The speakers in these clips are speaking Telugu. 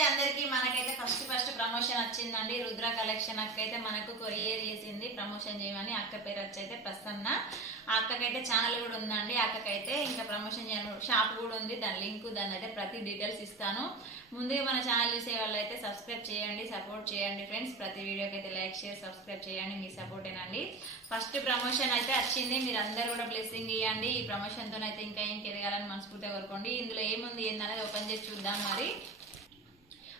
నమస్తే అందరికి మనకైతే ఫస్ట్ ప్రమోషన్ వచ్చిందండి రుద్ర కలెక్షన్ అక్కైతే మనకు కొరియర్ చేసింది ప్రమోషన్ చేయమని అక్క పేరు వచ్చైతే ప్రసన్న ఆ అక్కకైతే ఛానల్ కూడా ఉందండి అక్కకైతే ఇంకా ప్రమోషన్ చేయను షాప్ కూడా ఉంది దాని లింక్ దాని అయితే ప్రతి డీటెయిల్స్ ఇస్తాను ముందుగా మన ఛానల్ చూసే వాళ్ళైతే సబ్స్క్రైబ్ చేయండి సపోర్ట్ చేయండి ఫ్రెండ్స్ ప్రతి వీడియోకి అయితే లైక్ షేర్ సబ్స్క్రైబ్ చేయండి మీ సపోర్టేనండి ఫస్ట్ ప్రమోషన్ అయితే వచ్చింది మీరు అందరూ కూడా బ్లెస్సింగ్ ఇవ్వండి ఈ ప్రమోషన్ తోనైతే ఇంకా ఏం ఎదగాలని మనస్ఫూర్తిగా కోరుకోండి ఇందులో ఏముంది ఏందనేది ఓపెన్ చేసి చూద్దాం మరి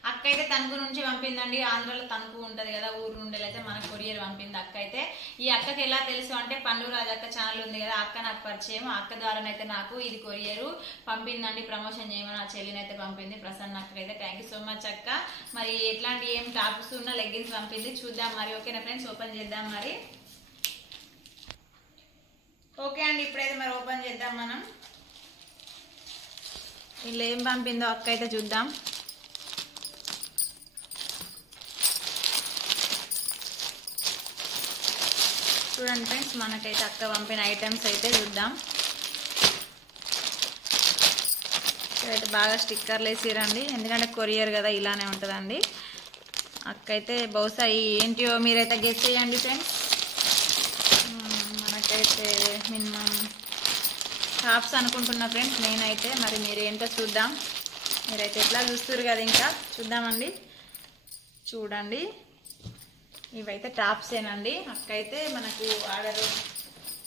అక్క అయితే తణుకు నుంచి పంపిందండి ఆంధ్రలో తణుకు ఉంటది కదా ఊరు నుండి అయితే మనకు కొరియర్ పంపింది అక్క అయితే ఈ అక్కకి ఎలా తెలుసు అంటే పండు రాజక్క ఛానల్ ఉంది కదా అక్క నాకు పరిచయం అక్క ద్వారానైతే నాకు ఇది కొరియర్ పంపిందండి ప్రమోషన్ చేయమని ఆ చెల్లినైతే పంపింది ప్రసన్న అక్కకైతే థ్యాంక్ యూ సో మచ్ అక్క మరి ఎట్లాంటి ఏం టాప్స్ ఉన్న లెగ్గిన్స్ పంపింది చూద్దాం మరి ఓకేనా ఫ్రెండ్స్ ఓపెన్ చేద్దాం మరి ఓకే అండి ఇప్పుడైతే మరి ఓపెన్ చేద్దాం మనం ఇలా ఏం పంపిందో అక్క అయితే చూద్దాం చూడండి ఫ్రెండ్స్ మనకైతే అక్క పంపిన ఐటమ్స్ అయితే చూద్దాం అయితే బాగా స్టిక్కర్లు వేసిరండి ఎందుకంటే కొరియర్ కదా ఇలానే ఉంటుందండి అక్క అయితే బహుశా ఏంటియో మీరైతే గెస్ చేయండి ఫ్రెండ్స్ మనకైతే మినిమం టాప్స్ అనుకుంటున్నా ఫ్రెండ్స్ నేనైతే మరి మీరు ఏంటో చూద్దాం మీరైతే ఎట్లా చూస్తారు కదా ఇంకా చూద్దామండి చూడండి ఇవైతే టాప్స్ ఏనండి అక్క అయితే మనకు ఆర్డర్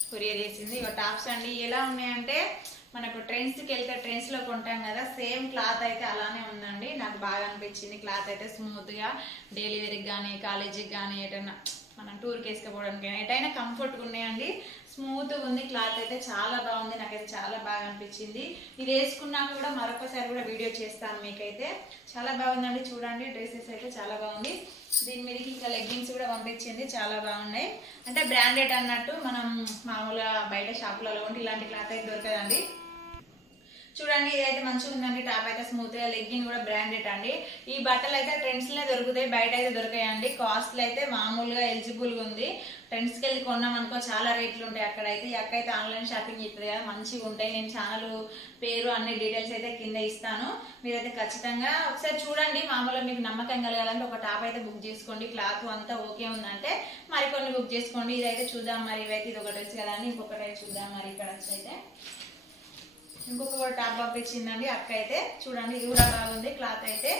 కొరియర్ చేసింది ఇక టాప్స్ అండి ఎలా ఉన్నాయంటే మనకు ట్రెండ్స్కి వెళ్తే ట్రెండ్స్లో కొంటాం కదా సేమ్ క్లాత్ అయితే అలానే ఉందండి నాకు బాగా అనిపించింది క్లాత్ అయితే స్మూత్గా డైలీ వేర్కి కానీ కాలేజీకి కానీ ఎటైనా మనం టూర్కి వేసుకోవడానికి ఎటైనా కంఫర్ట్గా ఉన్నాయండి స్మూత్గా ఉంది క్లాత్ అయితే చాలా బాగుంది నాకైతే చాలా బాగా అనిపించింది ఇది వేసుకున్నాక కూడా మరొకసారి కూడా వీడియో చేస్తాను మీకైతే చాలా బాగుందండి చూడండి డ్రెస్సెస్ అయితే చాలా బాగుంది దీని మీదకి ఇంకా లెగ్గిన్స్ కూడా పంపించింది చాలా బాగున్నాయి అంటే బ్రాండెడ్ అన్నట్టు మనం మామూలుగా బయట షాపులలో ఉంటే ఇలాంటి క్లాత్ అయితే దొరకదండి చూడండి ఇదైతే మంచిగా ఉందండి టాప్ అయితే స్మూత్ గా లెగ్గిన్ కూడా బ్రాండెడ్ అండి ఈ బట్టలు అయితే ట్రెండ్స్ లో దొరుకుతాయి బయట అయితే దొరకాయండి కాస్ట్ అయితే మామూలుగా ఎలిజిబుల్ గా ఉంది ట్రెండ్స్ కి వెళ్ళి కొన్నాం అనుకో చాలా రేట్లు ఉంటాయి అక్కడైతే ఈ అక్క అయితే ఆన్లైన్ షాపింగ్ చేస్తుంది కదా మంచిగా ఉంటాయి నేను ఛానల్ పేరు అన్ని డీటెయిల్స్ అయితే కింద ఇస్తాను మీరైతే ఖచ్చితంగా ఒకసారి చూడండి మామూలుగా మీకు నమ్మకం కలగాలంటే ఒక టాప్ అయితే బుక్ చేసుకోండి క్లాత్ అంతా ఓకే ఉందంటే మరికొన్ని బుక్ చేసుకోండి ఇదైతే చూద్దాం మరి ఇవైతే ఇది ఒక డ్రెస్ కదండి ఇంకొకటి అయితే చూద్దాం మరి ఇక్కడ అయితే ఇంకొక టాప్ పంపించిందండి అక్క అయితే చూడండి ఇది కూడా బాగుంది క్లాత్ అయితే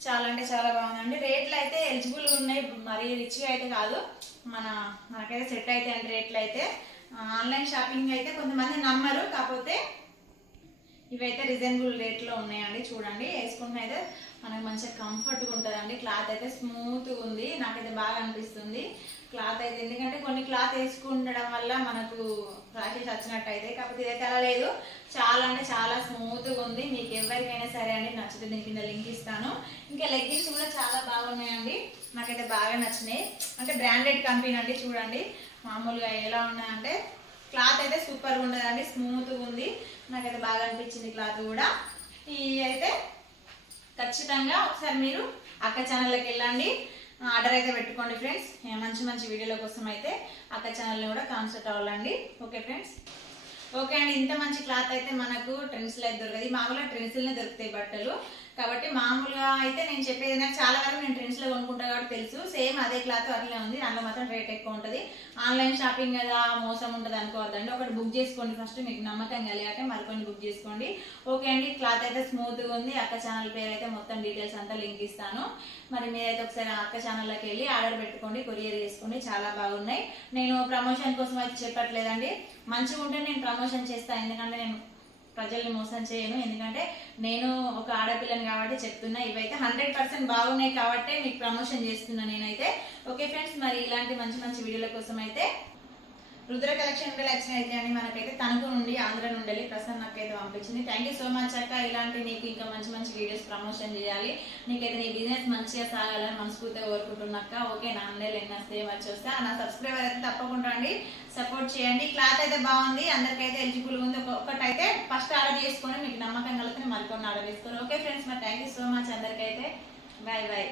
చాలా అంటే చాలా బాగుందండి రేట్లు అయితే ఎలిజిబుల్ ఉన్నాయి మరి రిచ్గా అయితే కాదు మనకైతే సెట్ అయితే అండి రేట్లు అయితే ఆన్లైన్ షాపింగ్ అయితే కొంతమంది నమ్మరు కాకపోతే ఇవైతే రీజనబుల్ రేట్లో ఉన్నాయండి చూడండి వేసుకుంటే అయితే మనకు మంచిగా కంఫర్ట్గా ఉంటుందండి క్లాత్ అయితే స్మూత్గా ఉంది నాకైతే బాగా అనిపిస్తుంది క్లాత్ అయితే ఎందుకంటే కొన్ని క్లాత్ వేసుకుండడం వల్ల మనకు ర్యాషెస్ వచ్చినట్టు అయితే కాకపోతే ఇదైతే అలా లేదు చాలా అంటే చాలా స్మూత్గా ఉంది మీకు ఎవరికైనా సరే అండి నచ్చితే దీని కింద లింక్ ఇస్తాను ఇంకా లెగ్గిన్స్ కూడా చాలా బాగున్నాయండి నాకైతే బాగా నచ్చినాయి అంటే బ్రాండెడ్ కంపెనీ అండి చూడండి మామూలుగా ఎలా ఉన్నాయంటే క్లాత్ అయితే సూపర్గా ఉండదండి స్మూత్గా ఉంది నాకైతే బాగా అనిపించింది క్లాత్ కూడా ఈ అయితే ఖచ్చితంగా ఒకసారి మీరు అక్క ఛానల్లోకి వెళ్ళండి ఆర్డర్ అయితే పెట్టుకోండి ఫ్రెండ్స్ మంచి మంచి వీడియోల కోసం అయితే అక్క ఛానల్ని కూడా కాన్సల్ట్ అవ్వాలండి ఓకే ఫ్రెండ్స్ ఓకే అండి ఇంత మంచి క్లాత్ అయితే మనకు ట్రెండ్స్లో అయితే దొరకదు మామూలుగా ట్రెండ్స్లోనే దొరుకుతాయి బట్టలు కాబట్టి మామూలుగా అయితే నేను చెప్పేది నాకు చాలా వరకు నేను ట్రెండ్స్లో కొనుక్కుంటా కాబట్టి తెలుసు సేమ్ అదే క్లాత్ అట్లే ఉంది దాంట్లో మాత్రం రేట్ ఎక్కువ ఉంటుంది ఆన్లైన్ షాపింగ్ కదా మోసం ఉంటుంది అనుకోవద్దండి ఒకటి బుక్ చేసుకోండి ఫస్ట్ మీకు నమ్మకం కలిగాక మరికొన్ని బుక్ చేసుకోండి ఓకే అండి క్లాత్ అయితే స్మూత్గా ఉంది అక్క ఛానల్ పేరు అయితే మొత్తం డీటెయిల్స్ అంతా లింక్ ఇస్తాను మరి మీరైతే ఒకసారి అక్క ఛానల్లోకి వెళ్ళి ఆర్డర్ పెట్టుకోండి కొరియర్ చేసుకోండి చాలా బాగున్నాయి నేను ప్రమోషన్ కోసం అయితే చెప్పట్లేదండి మంచిగా ఉంటే నేను ప్రమోషన్ చేస్తాను ఎందుకంటే నేను ప్రజల్ని మోసం చేయను ఎందుకంటే నేను ఒక ఆడపిల్లని కాబట్టి చెప్తున్నా ఇవైతే 100% బాగున్నాయి కాబట్టి మీకు ప్రమోషన్ చేస్తున్నా నేనైతే ఓకే ఫ్రెండ్స్ మరి ఇలాంటి మంచి మంచి వీడియోల కోసం అయితే రుద్ర కలెక్షన్ కలెక్షన్ అయితే అని మనకైతే తణుకు నుండి ఆంధ్ర నుండి వెళ్ళి ప్రసన్న అక్క అయితే పంపించింది థ్యాంక్ యూ సో మచ్ అక్క ఇలాంటి నీకు ఇంకా మంచి మంచి వీడియోస్ ప్రమోషన్ చేయాలి నీకైతే నీ బిజినెస్ మంచిగా సాగాలని మనస్ఫూర్తిగా కోరుకుంటున్నాక ఓకే నా ఆన్లైన్ ఎన్ని వస్తే వచ్చి వస్తే నా సబ్స్క్రైబర్ అయితే తప్పకుండా అండి సపోర్ట్ చేయండి క్లాత్ అయితే బాగుంది అందరికైతే ఎలిజిబుల్ ఉంది ఒకటైతే ఫస్ట్ ఆర్డర్ చేసుకొని మీకు నమ్మకం కలిగితే మరికొన్ని ఆర్డర్ చేసుకోండి ఓకే ఫ్రెండ్స్ మరి థ్యాంక్ యూ సో మచ్ అందరికైతే బాయ్ బాయ్